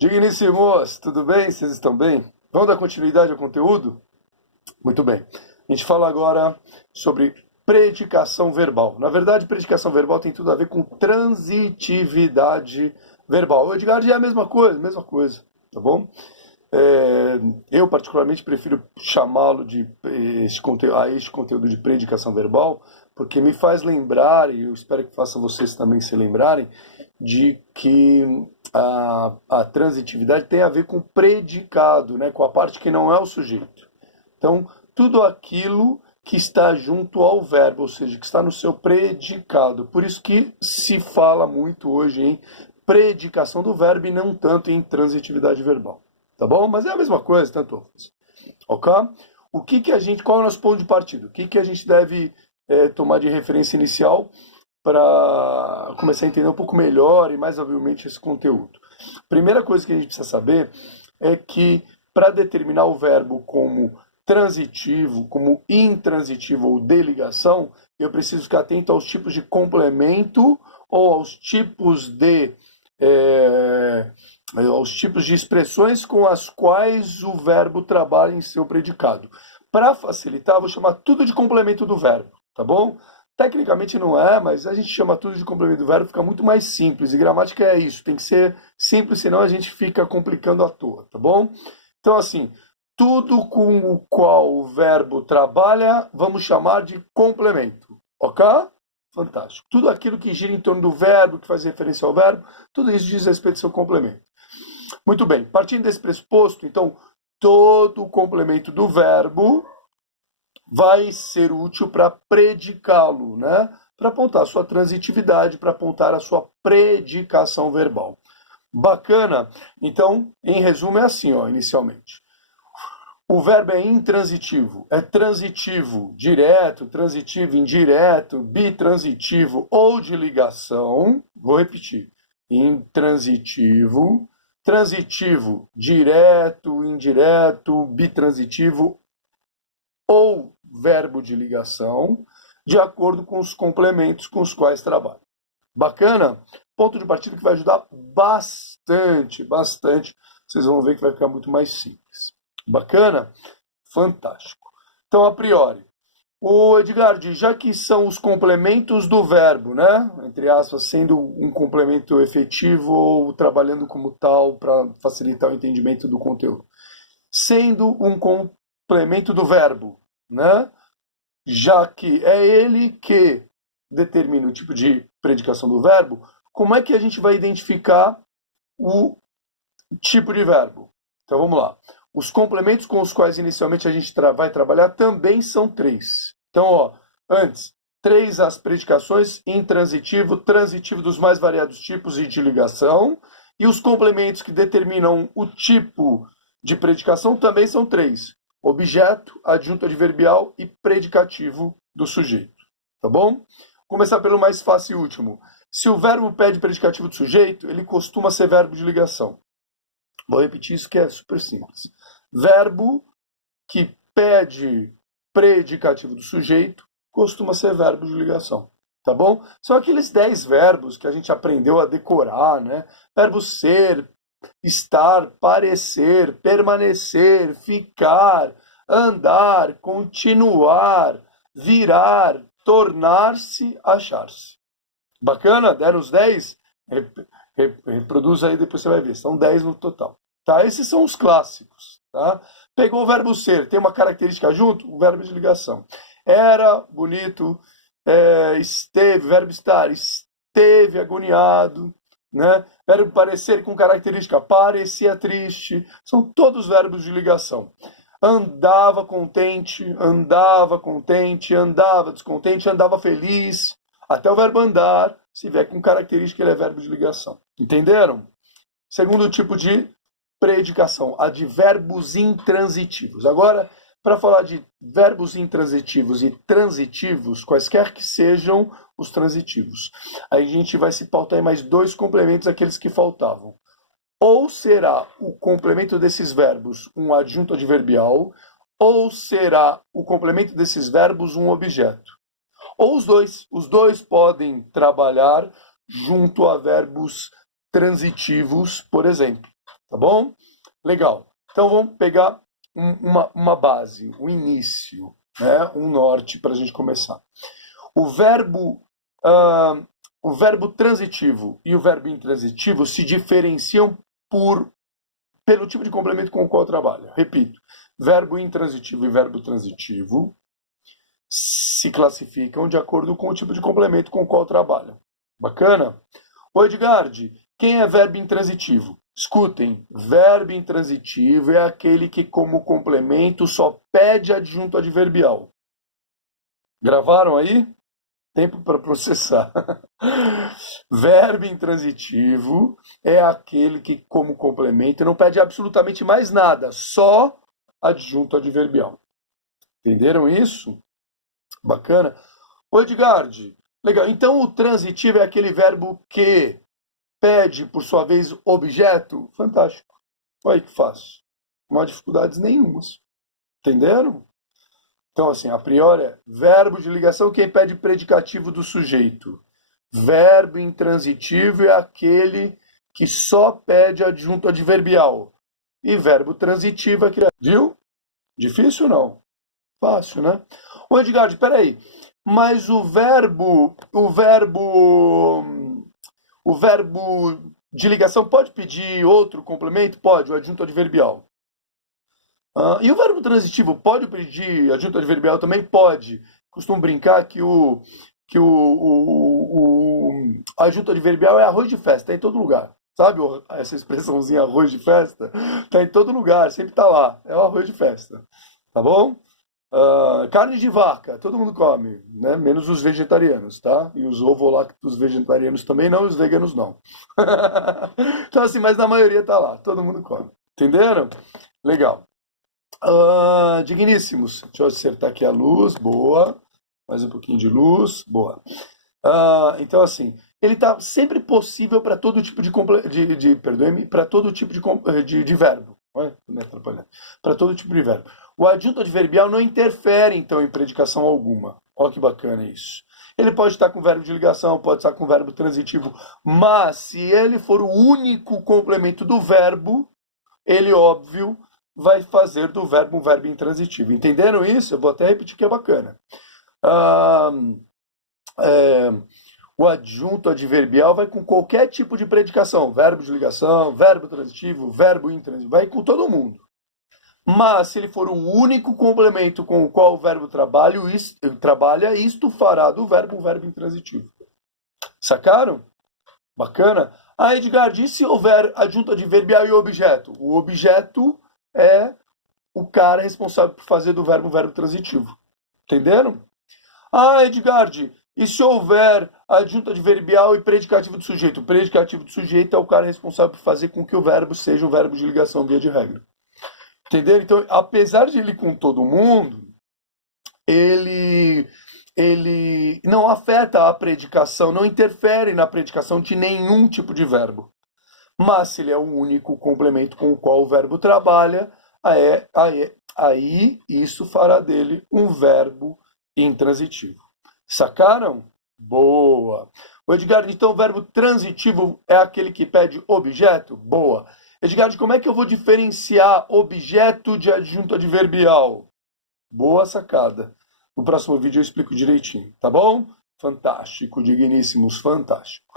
Digníssimos, tudo bem? Vocês estão bem? Vamos dar continuidade ao conteúdo? Muito bem. A gente fala agora sobre predicação verbal. Na verdade, predicação verbal tem tudo a ver com transitividade verbal. O Edgar é a mesma coisa, tá bom? Eu particularmente prefiro chamá-lo de este conteúdo de predicação verbal, porque me faz lembrar, e eu espero que faça vocês também se lembrarem, de que a transitividade tem a ver com predicado, né, com a parte que não é o sujeito. Então, tudo aquilo que está junto ao verbo, ou seja, que está no seu predicado. Por isso que se fala muito hoje em predicação do verbo e não tanto em transitividade verbal. Tá bom? Mas é a mesma coisa, tanto faz. Ok? Qual é o nosso ponto de partida? O que a gente deve tomar de referência inicial para começar a entender um pouco melhor e mais obviamente esse conteúdo? Primeira coisa que a gente precisa saber é que para determinar o verbo como transitivo, como intransitivo ou de ligação, eu preciso ficar atento aos tipos de complemento ou aos tipos de expressões com as quais o verbo trabalha em seu predicado. Para facilitar, vou chamar tudo de complemento do verbo, tá bom? Tecnicamente não é, mas a gente chama tudo de complemento do verbo, fica muito mais simples. E gramática é isso, tem que ser simples, senão a gente fica complicando à toa, tá bom? Então, assim, tudo com o qual o verbo trabalha, vamos chamar de complemento, ok? Fantástico. Tudo aquilo que gira em torno do verbo, que faz referência ao verbo, tudo isso diz respeito ao seu complemento. Muito bem, partindo desse pressuposto, então, todo o complemento do verbo vai ser útil para predicá-lo, né? Para apontar a sua transitividade, para apontar a sua predicação verbal. Bacana? Então, em resumo, é assim, ó, inicialmente. O verbo é intransitivo, é transitivo direto, transitivo indireto, bitransitivo ou de ligação. Vou repetir. Intransitivo, transitivo direto, indireto, bitransitivo ou verbo de ligação, de acordo com os complementos com os quais trabalha. Bacana? Ponto de partida que vai ajudar bastante. Vocês vão ver que vai ficar muito mais simples. Bacana? Fantástico. Então, a priori, o Edgar diz, já que são os complementos do verbo, né? Entre aspas, sendo um complemento efetivo ou trabalhando como tal para facilitar o entendimento do conteúdo. Sendo um complemento do verbo, né? Já que é ele que determina o tipo de predicação do verbo, como é que a gente vai identificar o tipo de verbo? Então vamos lá. Os complementos com os quais inicialmente a gente vai trabalhar também são três. Então, ó, antes, três as predicações, intransitivo, transitivo dos mais variados tipos e de ligação, e os complementos que determinam o tipo de predicação também são três: objeto, adjunto adverbial e predicativo do sujeito. Tá bom? Vou começar pelo mais fácil e último. Se o verbo pede predicativo do sujeito, ele costuma ser verbo de ligação. Vou repetir isso que é super simples. Verbo que pede predicativo do sujeito costuma ser verbo de ligação. Tá bom? São aqueles 10 verbos que a gente aprendeu a decorar, né? Verbo ser, estar, parecer, permanecer, ficar, andar, continuar, virar, tornar-se, achar-se. Bacana? Deram os 10? Reproduz aí, depois você vai ver. São 10 no total. Tá? Esses são os clássicos. Tá? Pegou o verbo ser, tem uma característica junto? O verbo de ligação. Era, bonito, esteve, verbo estar, esteve agoniado, né? Verbo parecer com característica, parecia triste. São todos verbos de ligação. Andava contente, andava descontente, andava feliz. Até o verbo andar, se vier com característica, ele é verbo de ligação. Entenderam? Segundo tipo de predicação, a de verbos intransitivos. Agora, para falar de verbos intransitivos e transitivos, quaisquer que sejam os transitivos, aí a gente vai se pautar em mais dois complementos, aqueles que faltavam. Ou será o complemento desses verbos um adjunto adverbial, ou será o complemento desses verbos um objeto. Ou os dois. Os dois podem trabalhar junto a verbos transitivos, por exemplo. Tá bom? Legal. Então vamos pegar uma base, um início, né? Um norte para a gente começar. O verbo transitivo e o verbo intransitivo se diferenciam pelo tipo de complemento com o qual trabalha. Repito, verbo intransitivo e verbo transitivo se classificam de acordo com o tipo de complemento com o qual trabalham. Bacana? O Edgard, quem é verbo intransitivo? Escutem, verbo intransitivo é aquele que, como complemento, só pede adjunto adverbial. Gravaram aí? Tempo para processar. Verbo intransitivo é aquele que, como complemento, não pede absolutamente mais nada, só adjunto adverbial. Entenderam isso? Bacana. Ô Edgard, legal. Então o transitivo é aquele verbo que pede, por sua vez, objeto? Fantástico. Olha que fácil. Não há dificuldades nenhumas. Entenderam? Então, assim, a priori é verbo de ligação, quem pede predicativo do sujeito. Verbo intransitivo é aquele que só pede adjunto adverbial. E verbo transitivo é aquele... Viu? Difícil ou não? Fácil, né? Ô Edgard, peraí. Mas o verbo de ligação pode pedir outro complemento? Pode, o adjunto adverbial. E o verbo transitivo pode pedir adjunto adverbial também? Pode. Costumo brincar que o adjunto adverbial é arroz de festa, tá em todo lugar. Sabe essa expressãozinha arroz de festa? Tá em todo lugar, sempre tá lá. É o arroz de festa. Tá bom? Carne de vaca, todo mundo come, né? Menos os vegetarianos, tá? E os ovo-lactos vegetarianos também não, e os veganos não. Então assim, mas na maioria tá lá, todo mundo come. Entenderam? Legal. Digníssimos, deixa eu acertar aqui a luz, boa. Mais um pouquinho de luz, boa. Então assim, ele está sempre possível para todo tipo para todo tipo de verbo. Olha, tô me atrapalhando. Para todo tipo de verbo. O adjunto adverbial não interfere, então, em predicação alguma. Olha que bacana isso. Ele pode estar com verbo de ligação, pode estar com verbo transitivo, mas se ele for o único complemento do verbo, ele, óbvio, vai fazer do verbo um verbo intransitivo. Entenderam isso? Eu vou até repetir que é bacana. O adjunto adverbial vai com qualquer tipo de predicação, verbo de ligação, verbo transitivo, verbo intransitivo, vai com todo mundo. Mas se ele for o único complemento com o qual o verbo trabalha, isto fará do verbo um verbo intransitivo. Sacaram? Bacana? Edgard, e se houver adjunto adverbial e objeto? O objeto é o cara responsável por fazer do verbo um verbo transitivo. Entenderam? Edgard, e se houver adjunto adverbial e predicativo do sujeito? O predicativo do sujeito é o cara responsável por fazer com que o verbo seja um verbo de ligação via de regra. Entenderam? Então, apesar de ele com todo mundo, ele não afeta a predicação, não interfere na predicação de nenhum tipo de verbo. Mas se ele é o único complemento com o qual o verbo trabalha, aí isso fará dele um verbo intransitivo. Sacaram? Boa! O Edgard, então o verbo transitivo é aquele que pede objeto? Boa! Edgard, como é que eu vou diferenciar objeto de adjunto adverbial? Boa sacada. No próximo vídeo eu explico direitinho, tá bom? Fantástico, digníssimos, fantástico.